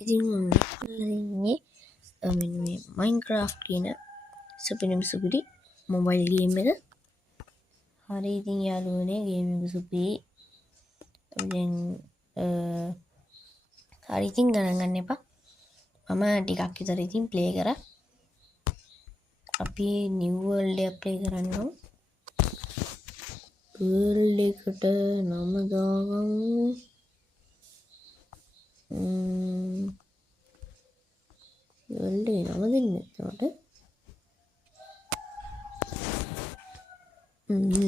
ඉතින් ඉන්නේ මෙන්න මේ Minecraft කියන සුපිරි මොබයිල් ගේම් එක. හරි ඉතින් යාළුවනේ ගේම් එක සුපිරි. දැන් හරි ඉතින් ගණන් ගන්න එපා. මම ටිකක් විතර ඉතින් ප්ලේ කරා. අපි නිව් වර්ල්ඩ් එක ප්ලේ කරනවා. වර්ල්ඩ් එකට නම දාගමු. වර්ල්ඩ් එක නම දෙන්න එතකොට.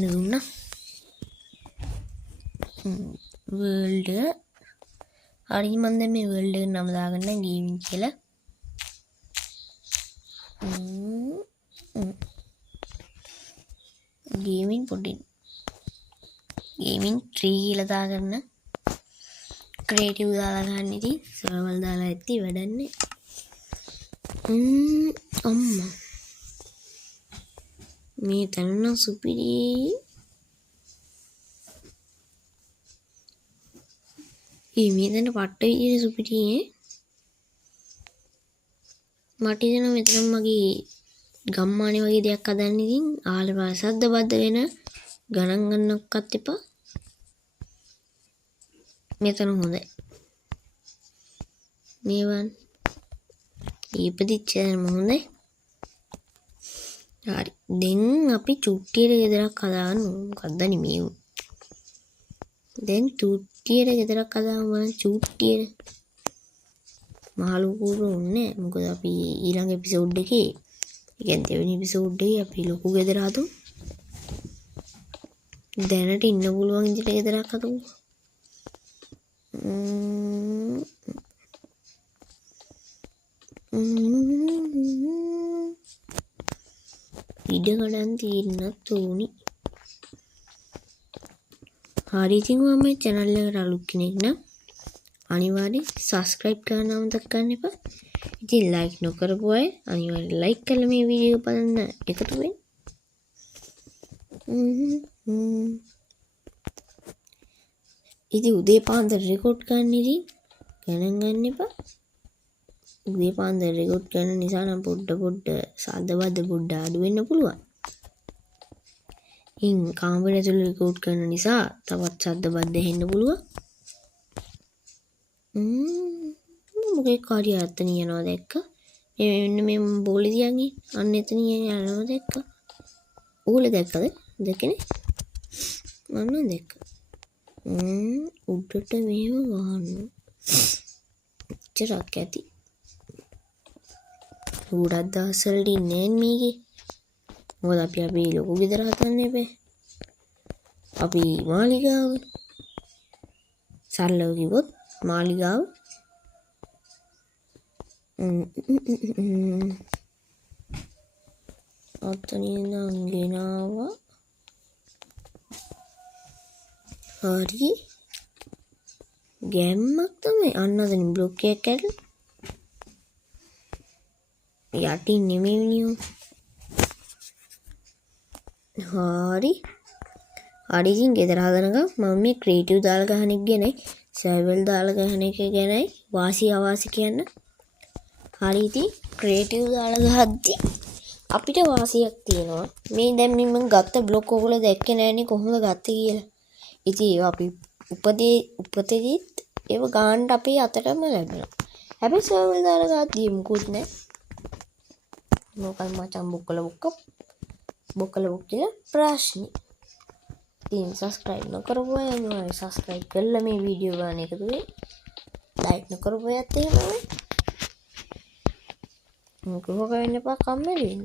දුන්නා. වර්ල්ඩ් හරි මම දැන් මේ වර්ල්ඩ් එක නම දාගන්න ගේමින් කියලා. ගේමින් පොඩි ගේමින් 3 කියලා දාගන්න. ක්‍රියේටිව් දාලා ගන්න ඉතින් සර්වර් දාලා ඇත්ති වැඩන්නේ. අම්මා මේ තැන සුපිරි. මේ තැන පට්ට විදිහට සුපිරි මට ඉතන මෙතන මගේ ගම්මානේ වගේ දෙයක් හදන්න ඉතින් ආල සද්ද බද්ද වෙන ගණන් ගන්නවත් එපා. මෙතන හොඳයි. මේවන් ඉපදිච්ච හොඳයි. හරි දැන් අපි චුට්ටියට ගෙදරක් හදාගන්න මොකක්ද නෙමෙයි. දැන් චුට්ටියට ගෙදරක් හදාගමු බලන්න චුට්ටියට. මහලු කූරු ඕනේ මොකද අපි ඊළඟ එපිසෝඩ් එකේ කියන්නේ දෙවෙනි එපිසෝඩ් එකේ අපි ලොකු ගෙදර හදමු. දැනට ඉන්න පුළුවන් විදිහට ගෙදරක් හදමු. ඉඩ ගණන් තියෙන්නත් ඕනි. හරි ඉතින් මම channel එකට අලුත් කෙනෙක් නම් අනිවාර්යෙන් subscribe කරන්න අමතක කරන්න එපා. ඉතින් like නොකරපු අය අනිවාර්යෙන් like කරලා මේ වීඩියෝ එක බලන්න එකතු වෙන්න. ඉතින් උදේ පාන්දර රෙකෝඩ් කරන්න ඉතින් ගණන් ගන්න එපා. උදේ පාන්දර රෙකෝඩ් කරන නිසා නම් පොඩ්ඩ සාදවද පොඩ්ඩ අඩු වෙන්න පුළුවන්. ඉන් කාමරය ඇතුළේ රෙකෝඩ් කරන නිසා තවත් ශබ්ද බද්ද හෙන්න පුළුවන්. මොකෙක් කාරිය අතන යනවා දැක්ක. මෙන්න මේ බෝලේ තියන්නේ අන්න එතන යනවා දැක්ක. ඕලේ දැක්කද? දැක්කනේ. මම දැක්ක. උඩට මෙහෙම වහන්න. චරක් ඇති. උඩක් දවස්වලට ඉන්නේ මේකේ. මොකද අපි ලොකු ගෙදර හදන්න එපේ. අපි මාලිගාව සරලව කිව්වොත් මාලිගාව අතනින් නම් ගෙනාවා. හරි ගැම්මක් තමයි අන්න අතනින් බ්ලොක් එකක් ඇරලා යටින් නෙමෙයි නියෝ. හරි ඉතින් ගෙදර හදනකම් මම මේ ක්‍රියේටිව් දාලා ගහන එක ගැනයි සර්වර් දාලා ගහන එක ගැනයි වාසි අවාසි කියන්න. හරි ඉතින් ක්‍රියේටිව් දාලා ගහද්දි අපිට වාසියක් තියෙනවා. මේ දැන් මම ගත්ත බ්ලොක් ඔයගොල්ලෝ දැක්කේ නෑනේ කොහොමද ගත්තේ කියලා. ඉතින් ඒවා අපි උපතේදීත් ඒව ගන්න අපේ අතටම ලැබෙනවා. හැබැයි සර්වර් දාලා ගහද්දි මොකුත් නෑ. මොකයි මචං බොක්කල කියලා ප්‍රශ්නේ. ඉතින් subscribe නොකරපු අය අනිවාර්යෙන් subscribe කරලා මේ වීඩියෝ බලන එකතු වෙයි. like නොකරපු අයත් එහෙමයි. මොකෝ වෙන්න එපා කම්මැලි වෙන්න.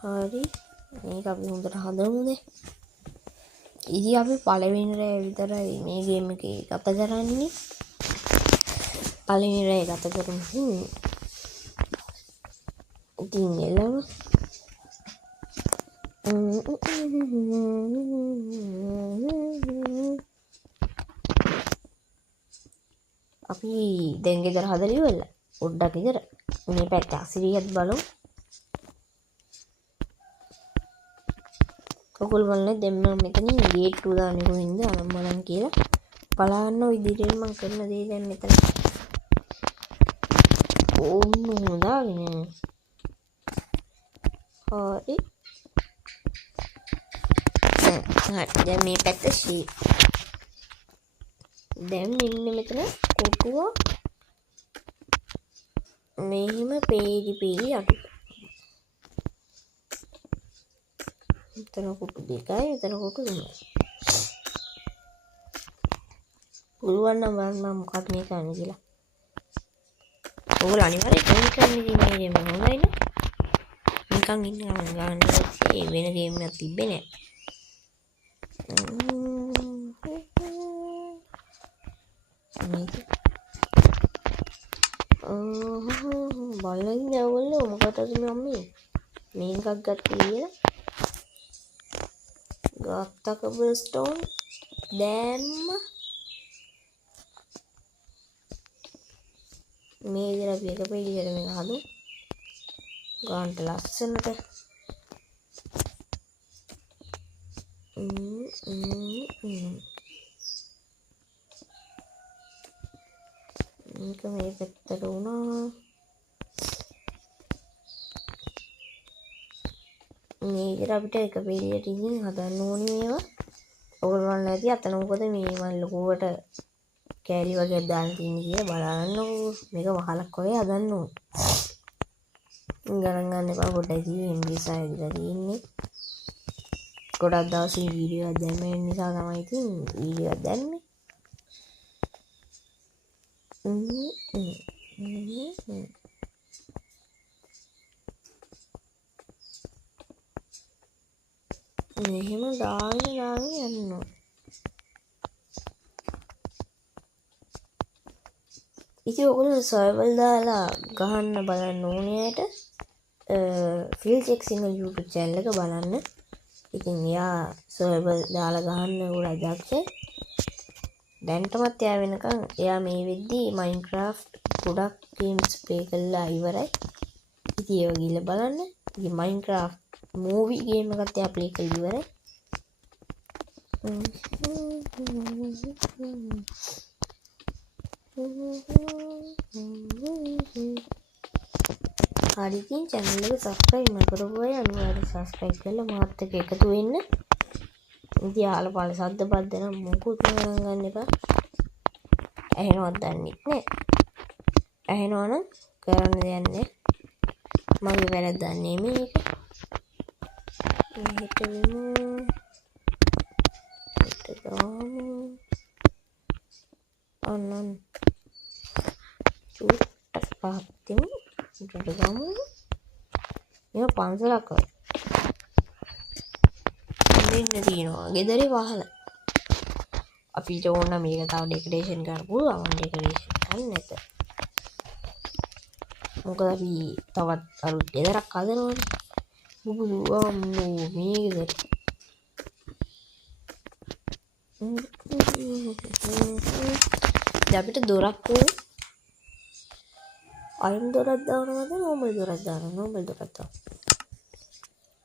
හරි මේක අපි හොඳට හදමුනේ. ඉතින් අපි පළවෙනි රැය විතරයි මේ ගේම් එකේ ගත කරන්නේ. පළවෙනි රැය ගත කරමු. ඉතින් එළව අපි දැන් ගෙදර හදලා ඉවරලා පොඩ්ඩක් ඉතර මේ පැත්ත අසිරියත් බලමු. ඔගොල්ලෝ බලන්නේ දැන් මම මෙතනින් ගේට් 2 දාන්නේ කොහෙන්ද අනම්මනම් කියලා. බලන්න ඉදිරියෙන් මම කරන දේ දැන් මෙතන ඕන්න දාගෙන හරි දැන් මේ පැත්ත ෂේප් දැන් මෙන්න මෙතන කොටුව මෙහිම පේරි අඩු මෙතන කොටු දෙකයි මෙතන කොටු තුනයි පුළුවන් නම් බලන්න මොකක්ද මේ කරන්නේ කියලා ඔයගොල්ලෝ අනිවාර්යයෙන් ට්‍රයි කරන්න ඉතින් මේ ගේම හොඳයි නේ නිකන් ඉන්න ගමන් ගන්න ඉතින් වෙන ගේම් එකක් තිබ්බේ නෑ බලන්න ඔයගොල්ලෝ මොකටද මම මේකක් ගත්තේ කියලා ගත්ත කබල්ස්ටෝන් දැම්ම මේ විදිහට අපි එක පිළිවෙල මේක හදමු ගානට ලස්සනට මේක මේ පැත්තට වුණා මේ විදිහට අපිට එක පිළිවෙලට ඉතින් හදන්න ඕනේ මේවා ඔයගොල්ලෝ නැති අතන මොකද මේ මම ලොකුවට කෑලි වගේ දාලා තියෙන කියලා බලන්නකෝ මේක වහලක් වගේ හදන්න ඕන ගණන් ගන්න එපා පොඩ්ඩයි තියෙන්නේ MB සයිඩ්ලා තියෙන්නේ ගොඩක් දවසින් වීඩියෝ එකක් දැම්මේ නිසා තමයි ඉතින් වීඩියෝ එකක් දැම්මේ මෙහෙම දාගෙන යන්න ඕන ඉතින් ඔයගොල්ලෝ සර්වර් දාලා ගහන්න බලන්න ඕනේට feel check single YouTube channel එක බලන්න. ඉතින් එයා සර්වර් දාලා ගහන්න උලා දක්ෂයි. දැන්ටමත් එයා වෙනකන් එයා මේ වෙද්දී Minecraft ගොඩක් games play කරලා ඉවරයි. ඉතින් ඒව ගිහලා බලන්න. ඉතින් Minecraft movie game එකත් එයා play කරලා ඉවරයි. හරි ඉතින් channel එක subscribe නොකරපු අය අනිවාර්යෙන් subscribe කරලා මාත් එක්ක එකතු වෙන්න. ඉතින් ආල පාල සද්ද බද්ද නම් මොකුත් ගන්න එපා. ඇහෙනවද දන්නේ නැහැ. ඇහෙනවනම් කරන්න දෙයක් නැහැ. මගේ වැරද්දක් නෙමෙයි මේක. මෙහෙට වෙමු. මෙහෙට ගමු. අනන් චුට්ටක් පහත්තිමු. උඩට ගමු. මේක පන්සලක් වගේ. මෙන්න තියෙනවා ගෙදරේ වහල. අපිට ඕන මේක තව ඩෙකරේෂන් කරන්න පුළුවන්. ඩෙකරේෂන් කරන්න නැත. මොකද අපි තවත් අලුත් ගෙදරක් හදනවනේ. බුබුලු අම්මෝ මේ ගෙදර. දැන් අපිට දොරක් ඕනේ. අයින් දොරක් දානවද නෝමල් දොරක් දානවද නෝමල් දොරක් දාන්න.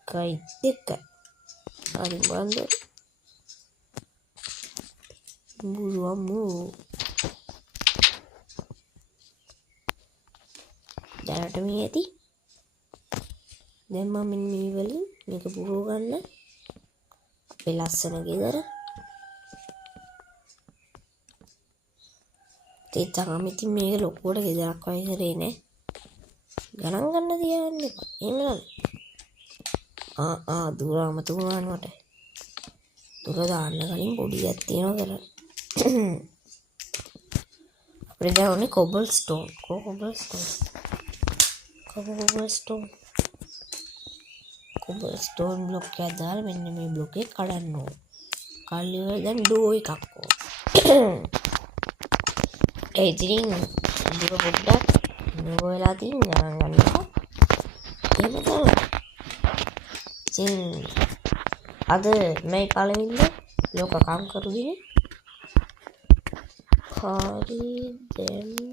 කයි දෙක. හරි බන්ද. බුබුලු අම්මෝ. දැනට මේ ඇති. දැන් මම මේ වලින් මේක පුරව ගන්න. අපේ ලස්සන ගෙදර. තේතම ඉතින් මේක ලොකුවට ගෙදරක් වගේ කරේ නෑ. ගණන් ගන්න තියන්න එපා. එහෙම නේද? දුරම තුනනට. දුර දාන්න කලින් පොඩියක් තියනවා කරා. අපිට දැන් ඕනේ කොබල්ස්ටෝන්. කොබල්ස්ටෝන් බ්ලොක් එකක් දාලා මෙන්න මේ බ්ලොක් එක කඩන්න ඕන. කල්ලි වල දැන් ඩෝ එකක් ඕන. ඒ ඉතින් දුර පොඩ්ඩක් නෝ වෙලා තියෙන ගණන් ගන්නවා. එහෙම තමයි. ඉතින් අද මේ පළවෙනිද ලෝක කම්කරු දිනේ. හරි දැම්ම.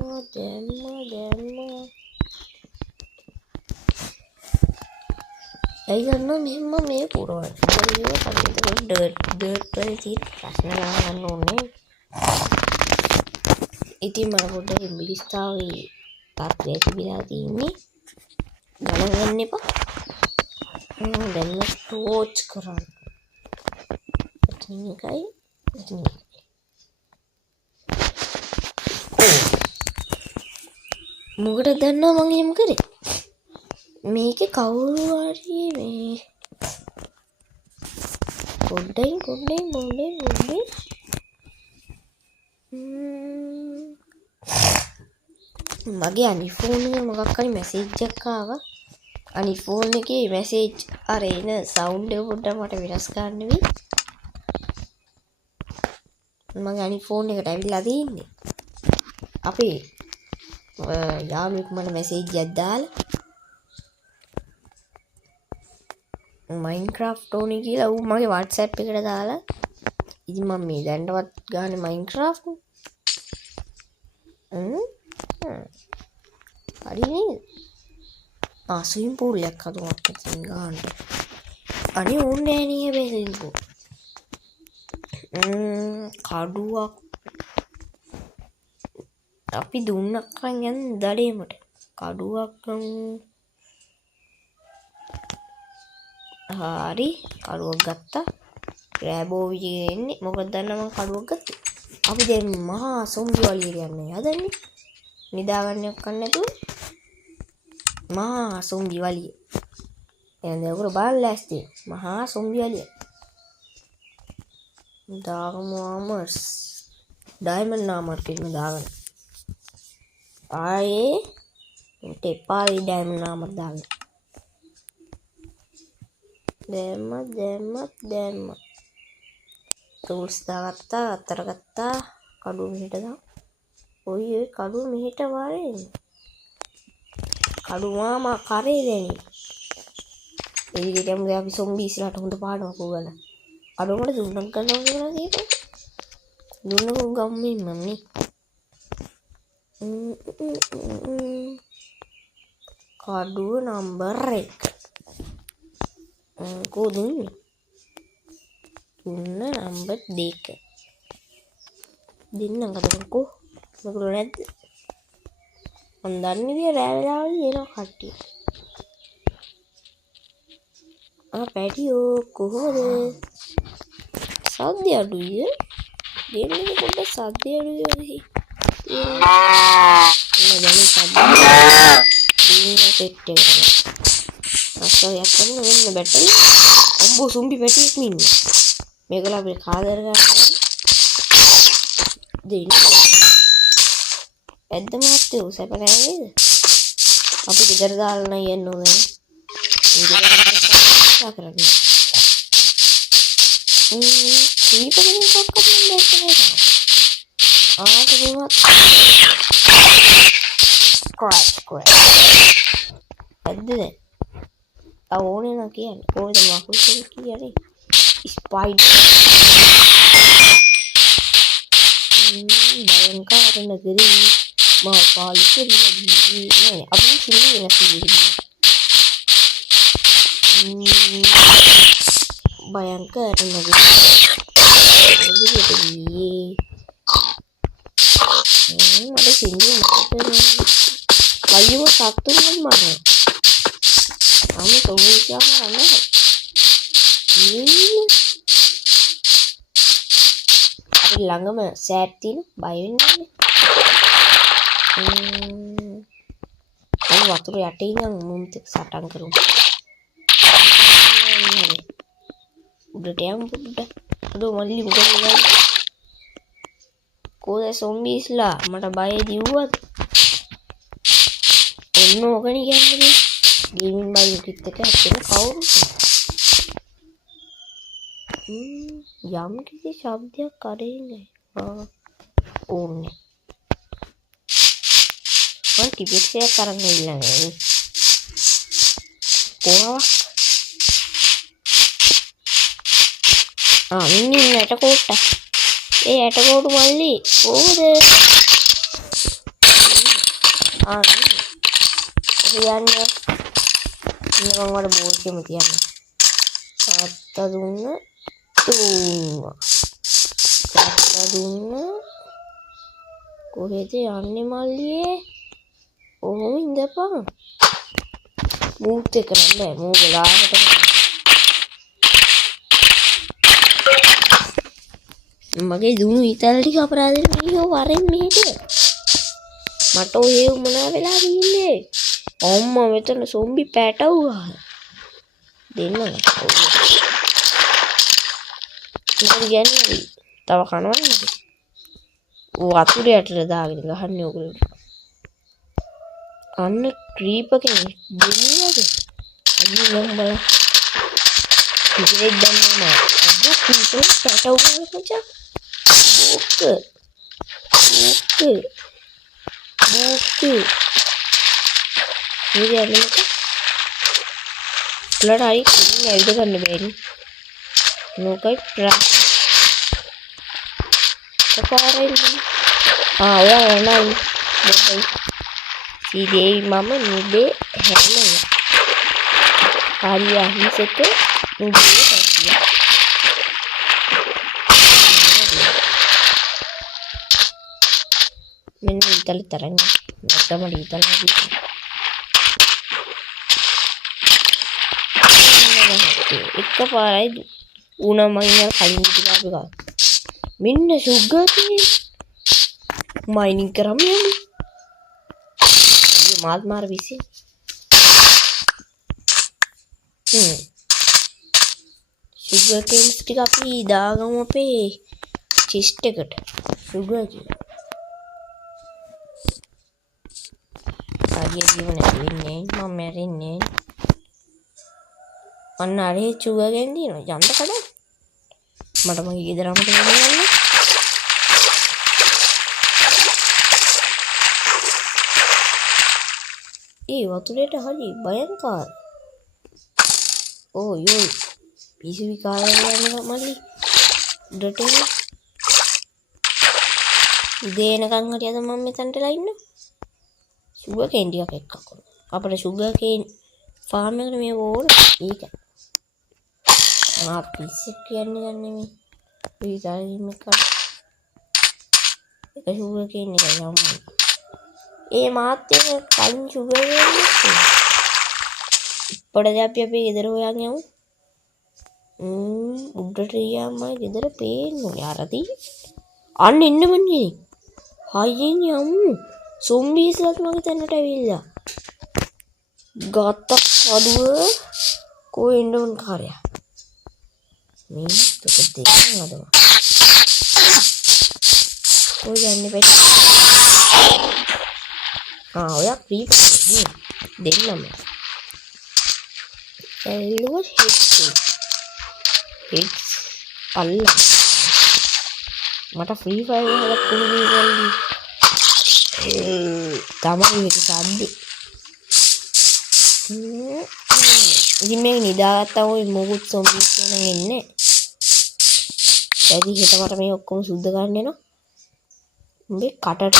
අයියන්න මෙහෙම මේ පුරවන්න. ඒක හරියට ඩර්ට් වල තියෙන ප්‍රශ්න ගන්න ඕනේ. ඉතින් මම පොඩ්ඩක් ඉංග්‍රීසිතාවේ තාත්තේ තිබිලා තින්නේ ගණන් ගන්න එපා. දැන් මම ටෝච් කරන්න. එකයි ඉතින් මොකටද දන්නවා මම එහෙම කරේ? මේකේ කවුරු හරි මේ පොඩ්ඩෙන් මගේ අනිත් ෆෝන් එකේ මොකක් හරි මැසේජ් එකක් ආවා. අනිත් ෆෝන් එකේ මැසේජ් අර එන සවුන්ඩ් එක පොඩ්ඩක් මට වෙනස් කරන්න වෙයි. මගේ අනිත් ෆෝන් එකට ඇවිල්ලා තින්නේ. අපේ යාළුවෙක් මට මැසේජ් එකක් දාලා Minecraft ඕනේ කියලා ඌ මගේ WhatsApp එකට දාලා ඉතින් මම මේ දැන්නවත් ගානේ Minecraft හරි නේද? ස්විමින් pool එකක් හදුවත් ඉතින් ගන්න. අනේ ඕනේ නෑ නේ හැබැයි ස්විමින් pool. කඩුවක් අපි දුන්නක් යන් දඩේමට කඩුවක් හරි කඩුවක් ගත්තා. රෑබෝ විජේ එන්නේ මොකද දන්නා මම කඩුවක් ගත්තා. අපි දැන් මහා සොම්බි වලියට යන්නේ හදන්නේ. නිදාගන්නයක් ගන්න නැතුව මහා සොම්බි වලිය. එහෙනම් උගර බලන්න ලෑස්ති. මහා සොම්බි වලිය. දාගමෝමස් ඩයමන්ඩ් නාමර් පිළිම දාගන්න. ආයේ තෙපාලි ඩයමන්ඩ් නාමර් දාගන්න. දැම්ම ටූල්ස් දාගත්තා අතර ගත්තා කඩුව මෙහෙට දාන්න. ඔය කඩුව මෙහෙට වරෙන් කඩුව මාමා කරේ දෙන්නේ. ඒ විදිහටම අපි සොම්බීස්ලාට හොඳ පාඩමක් උගන්වන්න. අඩුවකට දුන්නක් ගන්නවා කියලා කියපන්. දුන්නක ගම්මින් මම්මි. කඩුව නම්බර් 1. කොහොමද? දුන්න නම්බර් 2. දෙන්නම් කතකෝ. මොකද නැද්ද? මන් දන්නේ විදිය රෑ වෙලාවල් එනවා කට්ටිය. පැටියෝ කොහොමද? සද්ද අඩුයි. ගේම් එකේ පොඩ්ඩක් සද්ද අඩුයි වගේ. දැන් සද්ද දින්න සෙට් එක කරලා. අස්සයක් කරන වෙන්න බැටරි. අම්බෝ සුම්බි පැටියෙක් ඉන්නේ. මේකලා අපේ කාදර ගන්න. දෙන්න. ඇද්ද මහත්තයෝ සැප නැහැ නේද? අපි ගෙදර දාලා නම් යන්න ඕනේ. क्या कर रही ये तो मैंने सब कर लिया है आज बहुत क्रैश ඇද්ද දැන් ඕනේ නම් කියන්න කොහෙද මකුල් කියන්නේ ස්පයිඩර් භයංකාර නගරී මා පාලිත නෑ අපි සිල්ලි වෙනස් भयंकर Layu satu mana? Kamu tunggu siapa anak? Ini ada langgar mah setin bayun ni. Kamu waktu berarti yang mungkin satang kerung. udah aduh mali bukan කොහේ සොම්බීස්ලා මට බය දිව්වත් ඔන්න ඕකනේ කියන්නේ ගේමින් බයි කිත් එක ඇත්තට කවුරු යම් කිසි ශබ්දයක් කරේ ඕනේ මම ටිපෙක්ස් එකක් අරන් ගිහලා නේ කොහොමද මිනින් ඇටකොට්ට ඒ ඇටකොටු මල්ලි කොහොමද කියන්නේ මම වල බෝල්කෙම තියන්න තාත්තා දුන්න තාත්තා දුන්න කොහෙද යන්නේ මල්ලියේ? ඔහොම ඉඳපන්. මූත් එක නෑ මූ ගලාකට මගේ දුණු ඉතල් ටික අපරාධෙට මිනිහෝ වරෙන් මෙහෙට. මට ඔය මොනවා වෙලා තින්නේ? අම්මා මෙතන සොම්බි පැටවුවා. දෙන්න මට කියන්නේ තව කනවන්නද? වතුර යටට දාගෙන ගහන්නේ ඔයගොල්ලෝ. අන්න ක්‍රීපර් කෙනෙක් දෙන්නේද? අයියෝ මම බලන්න. ඉතින් දැන්නේ නෑ. අද ක්‍රීපර් පැටවුවා මචං. ඕක. මේ යන්නේ උලට හරි කුණින් ඇවිද ගන්න බැරි. නෝකයි ප්‍රාස්. කොහොරෙන් ඔයා එනයි. දෙයි. සීදේවි මම නුඹේ හැලෙනවා. හරි අහිසක නුඹේ පැතිය. මෙන්න ඉතල තරංග. නැත්තම ඉතල හරි. එකපාරයි උනා මම ඉන්න කලින් ඉතිලා ගා. මෙන්න සුගර් මයිනින් කරමු යන්නේ. මාත් මාර විසි. සුගර් කේන්ස් ටික අපි දාගමු අපේ චෙස්ට් එකට. සුගර් කියලා. ආයේ ජීවන වෙන්නේ මම මැරෙන්නේ. අන්න අරේ සුගර් කේන් දිනවා යන්න කඩ. මට මගේ ගෙදරම දෙන්න. ඒ වතුරේට හරි භයංකාර. ඕ යෝ පිසු විකාරය යනවා මල්ලි. උඩට එන. උදේ එනකන් හරි අද මම මෙතනටලා ඉන්න. සුගර් කේන් ටිකක් එක්ක කරමු. අපේ සුගර් කේන් ෆාම් එකට මේ ඕන. ඒක. පිස්සු කියන්නේ ගන්නේ මේ. විකාරයෙන් මේක. ඒක සුගර් කේන් එක යමු. ඒ මාත් එක කලින් සුගර් වෙන්නේ. ඉප්පඩද අපි අපේ ගෙදර හොයන් යමු. උඩට ගියාම ගෙදර පේන්නේ අරදී. අන්න එන්න මන්නේ. හයියෙන් යමු. සොම්බීස්ලත් මගේ තැනට ඇවිල්ලා. ගාතක් අඩුව කොහෙන්ද උන් කාර්යය. මේ තොක දෙකක් නඩව. ඔය යන්නේ පැටි. ඔයා ක්‍රීප් දෙන්නම. එල්ලුව හිට්ස් අල්ල. මට ෆ්‍රී ෆයර් එකක් කුරුමි තමයි මේක සද්දේ. ඉතින් මේ නිදාගත්තා ඔය මොකුත් සොම්බිස් කෙනෙක් එන්නේ. ඇයි හෙට මට මේ ඔක්කොම සුද්ධ කරන්න එනවා. උඹේ කටට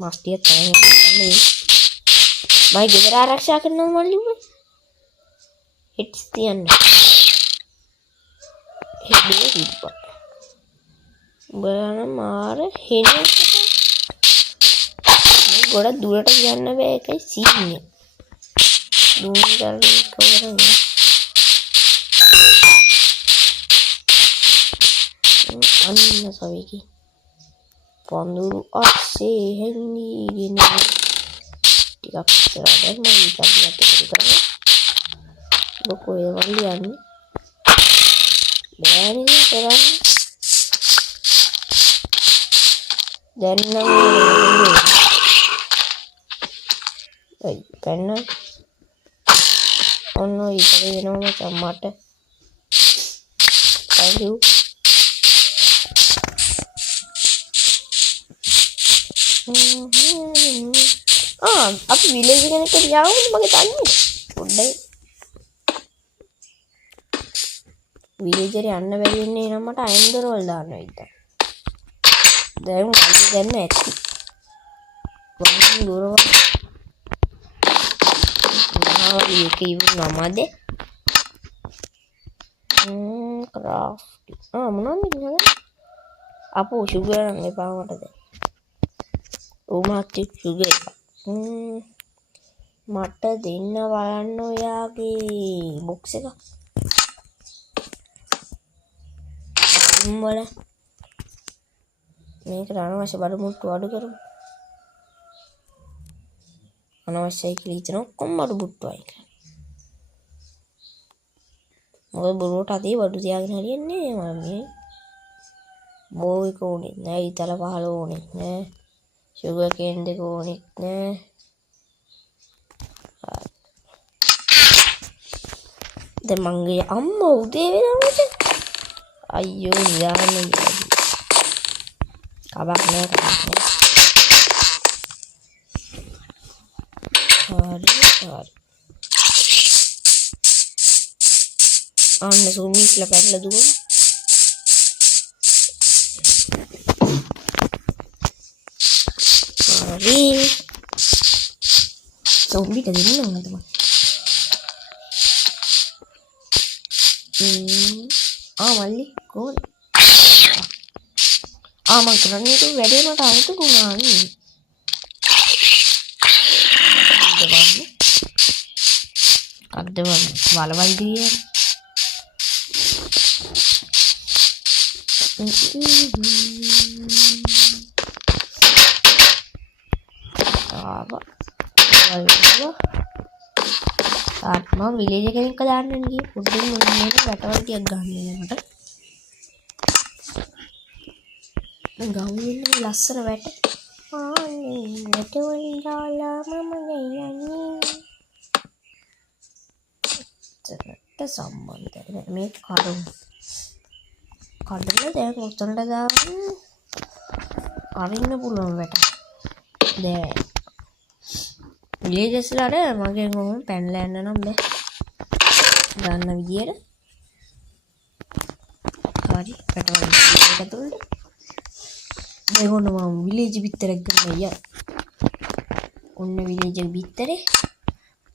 මස්තිය තමයි කරන්නේ. මයි ගෙදර ආරක්ෂා කරනවා මල්ලි උඹ. හිට්ස් තියන්න. හෙඩේ හිටපන්. උඹලා මාර හෙනේ මේ ගොඩක් දුරට යන්න බෑ ඒකයි සීන්නේ. දුන්දල් කවරන්නේ. අන්න සවිකි. පඳුරු අස්සේ හැංගීගෙන ටිකක් ඉස්සරහට මම ඉතින් යටට කරනවා. ලොකෝ ඒ වගේ යන්නේ. බෑනේ කරන්නේ. දැන් නම් අයි පැන්න ඔන්න ඉතල වෙනවා මට අයියෝ අපි විලේජ් එකකට යවමු මගේ තන්නේ පොඩ්ඩයි විලේජ් එකට යන්න බැරි වෙන්නේ නම් මට අයන්දර වල දාන්න වෙයිද දැන් ගල්ලි ගන්න ඇති වань දුරව නාවි එක ඉවුනමද ක්‍රාෆ්ට් මොනවද කියන්නේ අපෝ සුගර් නම් එපා මටද. උමාත් සුගර්. මට දෙන්න බලන්න ඔයාගේ බොක්ස් එක. වල මේක අනවශ්‍ය බඩු මුට්ටු අඩු කරමු. අනවශ්‍යයි කියලා හිතන ඔක්කොම බඩු මුට්ටු අයින් කරන්න. මොකද බොරුවට අතේ බඩු තියාගෙන හරියන්නේ මම මේ බෝයික ඕනේ නෑ, ඊතල පහල ඕනේ නෑ, සුගර් කේන් දෙක ඕනේ නෑ. දැන් මංගේ අම්මා උදේ වෙනකොට අයියෝ නිදාන්නේ කබක් නෑ හරි අන්න සුමිස්ලා පැනලා දුවන හරි සොම්බිට දෙන්න ඕනද මම මල්ලි කොහොමද මම කරන්නේ ඒක වැඩේ මට අමතක වුණා නේ අද්දවන්න වලවල් දියේ මම විලේජ් එකෙන් එක දාන්න ගියේ පොඩ්ඩක් මොන්නේ වැටවල් ටිකක් ගන්න මට ගවුන්නේ ලස්සන වැට වැටවල් දාලා මම ගියන්නේ ට සම්බන්ධ මේ කඩල දැන් උත්තරට දාන්න අරින්න පුළුවන් වැට දැන් විලේජස්ලාට මගේ කොහොම පැනලා යන්න නම් බෑ ගන්න විදියට හරි වැටවල් එකතුල්ද දැන් ඔන්න මම විලේජ් බිත්තරයක් ගන්න යා ඔන්න විලේජ් බිත්තරේ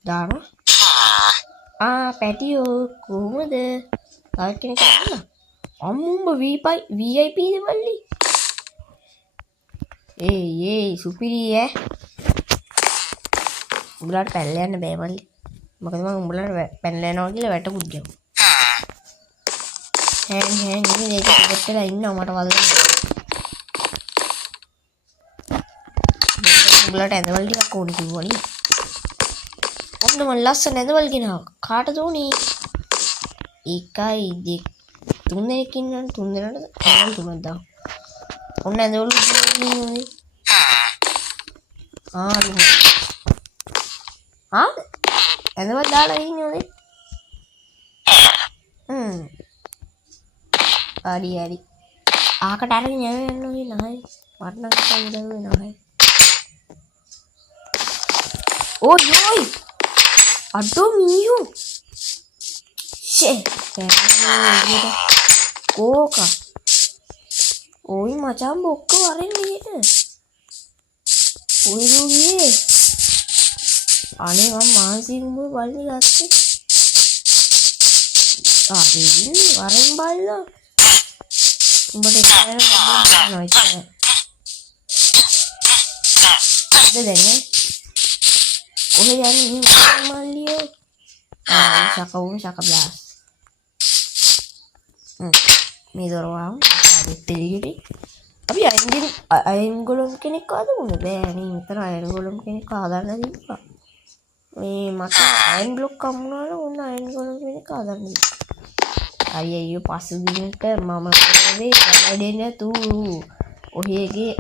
දානවා පැටියෝ කොහොමද කාට කෙනෙක් ඉන්නවා අම්මුඹ VIP ද මල්ලි ඒ සුපිරි ඈ උඹලට පැනලා යන්න බෑ මල්ලි මොකද මම උඹලට පැනලා යනවා කියලා වැටකුත් ගැහුවා හෑන් ඉන්නේ ඒක පිටතට ඉන්නවා මට වදලා උඹලට ඇඳවල ටිකක් ඕනේ කිව්වනේ ඔන්න මම ලස්සන ඇඳවල ගෙනාවා කාටද උනේ 1 2 3 දෙනෙක් ඉන්නවනේ 3 දෙනාට ඇඳවල 3ක් දාන්න ඔන්න ඇඳවල ඉන්නේ ඇඳවල දාලා ඉන්නේ හරි ආකට අරගෙන යන්න ඕනේ නෑ මට නම් කවුද නෑ ඕයි අඩෝ මීහු ෂේ කෝකා ඕයි මචං බොක්ක වරෙන් නේද ඔය දුගේ අනේ මම මානසික උඹ බලන්නේ ගත්තේ දෙවියන් වරෙන් බලලා උඹට ඉස්සරහ නෝයිස් දෙන්නේ ඔය යන්නේ මල්ලියෝ ශක බ්ලාස් මේ දොරවල් දෙවියටි අපි අයින් ගොලම් කෙනෙක් ආදමුද බෑ නේ මෙතන අයින් ගොලම් කෙනෙක් ආදන්න දීපා මේ මට අයින් බ්ලොක් කම්මුණාට ඕන අයින් ගොලම් කෙනෙක් ආදන්න දීපා අයියෝ පසුදිනක මම කරේ වැඩෙන්න තු ඔහේගේ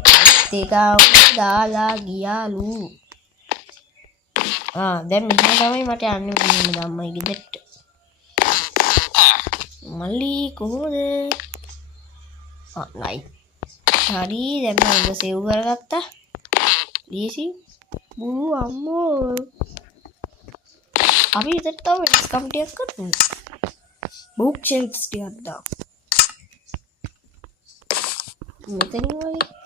අත්තේගාව දාලා ගියාලු දැන් මෙතන තමයි මට යන්න වෙන්නේ ධම්මයි ගෙදරට මල්ලි කොහොමද නයි හරි දැන් මම සේව් කරගත්තා ලීසි බුරු අම්මෝ අපි ඉතින් තව වෙනස්කම් ටිකක් කරමු බුක් ෂෙල්ෆ්ස් ටිකක් දාමු මෙතනින් වගේ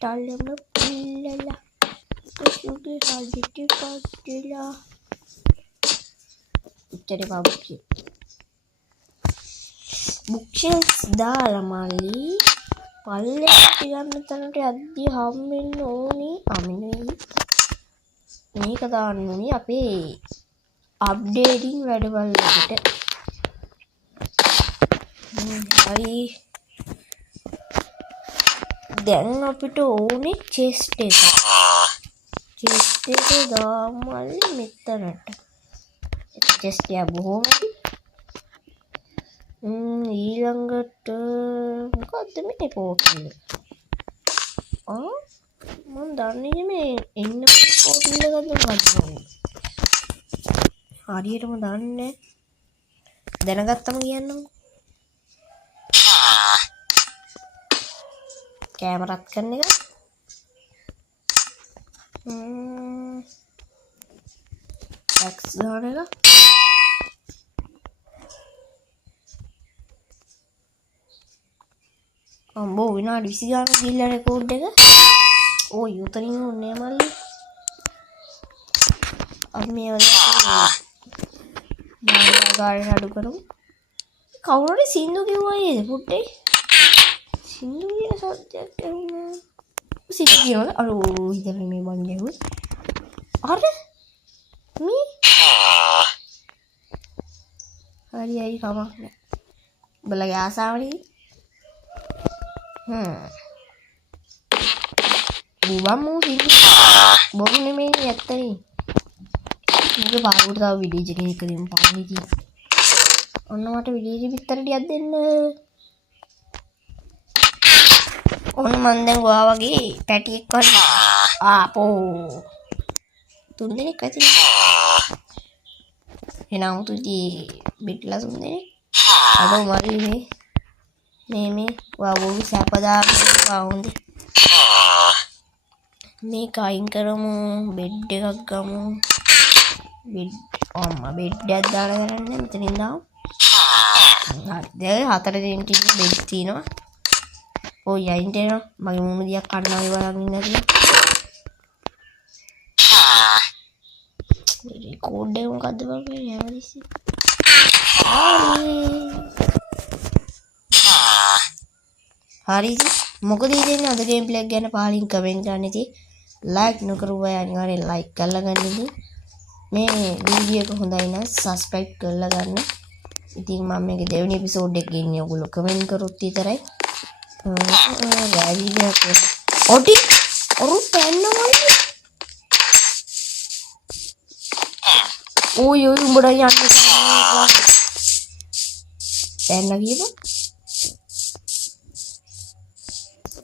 තාලෙම පිල්ලලා සුගේ හදිටි පස්තිලා ඉච්චරේ පාපුච්චි බුක්ෂෙල්ස් දාලා මල්ලි පල්ලෙහාට ගන්න තැනට යද්දී හම්බෙන්න ඕනි අමිනේ මේක දාන්න ඕනි අපේ අප්ඩේටින් වැඩවලට හරි දැන් අපිට ඕනේ චෙස්ට් එක දාමල්ලි මෙතනට චෙස්ට් එක බොහොම ඊළඟට මොකද්ද මේ පෝටල් මම දන්නේ මේ එන්න පෝටල් එකක් ගන්න හරියටම දන්නේ දැනගත්තම කියන්නම් කැමරාත් කරන එක ටැක්ස් ගන්න එක අම්බෝ විනාඩි 20 ගානක් ගිහිල්ලා රෙකෝඩ් එක ඕයි උතරින් උන්නේ මල්ලි අපි මේ වගේ ගානේ අඩු කරමු කවුරුරි සින්දු කිව්වා නේද පුට්ටේ සින්දු කියන සත්‍යයක් ඇහුණා සින්දු කියනවද අරෝ ඉතින් මේ මං ගැහුවේ අර මේ හරි අය කමක් නෑ බලගේ ආසාවනේ බුබම් මූ සින්දු බොරු නෙමෙයි ඇත්තනේ මේක පාරුවට තව වීඩියෝ එකක් කරමු පාන්නේ කි ඔන්න මට වීඩියෝ එක පිටර ටිකක් දෙන්න ඔන්න මන් දැන් ගෝවා වගේ පැටියෙක් වගේ ආපෝ තුන් දෙනෙක් ඇති එනම් තුති බෙට්ලා තුන් දෙනෙක් අද මල්ලි මේ වවු සැපදා වවුන්ද මේක අයින් කරමු බෙඩ් එකක් ගමු බෙඩ් අම්මා බෙඩ් එකක් දාලා කරන්නේ මෙතනින් දාමු හරි හතර දෙනෙක් බෙඩ් තියෙනවා ඔය යයින්ට එනවා මගේ මූණ දිහා කන්නාගේ බලන් ඉන්න කියලා රෙකෝඩ් එක මොකද්ද බලන්න හැමදෙස්සෙ හරි මොකද ඉතින් අද ගේම් ප්ලේ ගැන පහලින් කමෙන්ට් ගන්න ඉතින් ලයික් නොකරුව අය අනිවාර්යෙන් ලයික් කරලා ගන්න ඉතින් මේ වීඩියෝ එක හොඳයි නම් සබ්ස්ක්‍රයිබ් කරලා ගන්න ඉතින් මම මේක දෙවෙනි එපිසෝඩ් එක ගෙන්නේ ඔයගොල්ලෝ කමෙන්ට් කරොත් විතරයි ඔටි ඔරු පෙන්නමයි ඔය උඹට යන්න පෙන්න කියප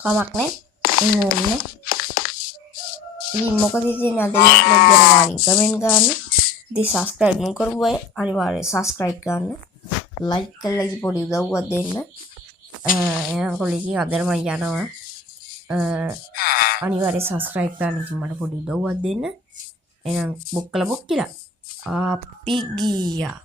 කමක් නෑ ඕන්නේ ඉතින් මොකද ඉතින් අද වීඩියෝ එක ගැන වලින් කමෙන්ට් ගන්න ඉතින් සබ්ස්ක්‍රයිබ් නොකරපු අය අනිවාර්යෙන් සබ්ස්ක්‍රයිබ් කරන්න ලයික් කරලා ඉතින් පොඩි උදව්වක් දෙන්න එහෙනම් කොල්ලෙකින් අදටම යනවා අනිවාර්යෙන් සබ්ස්ක්‍රයිබ් කරන්න ඉතින් මට පොඩි උදව්වක් දෙන්න එහෙනම් බොක්කලා අපි ගියා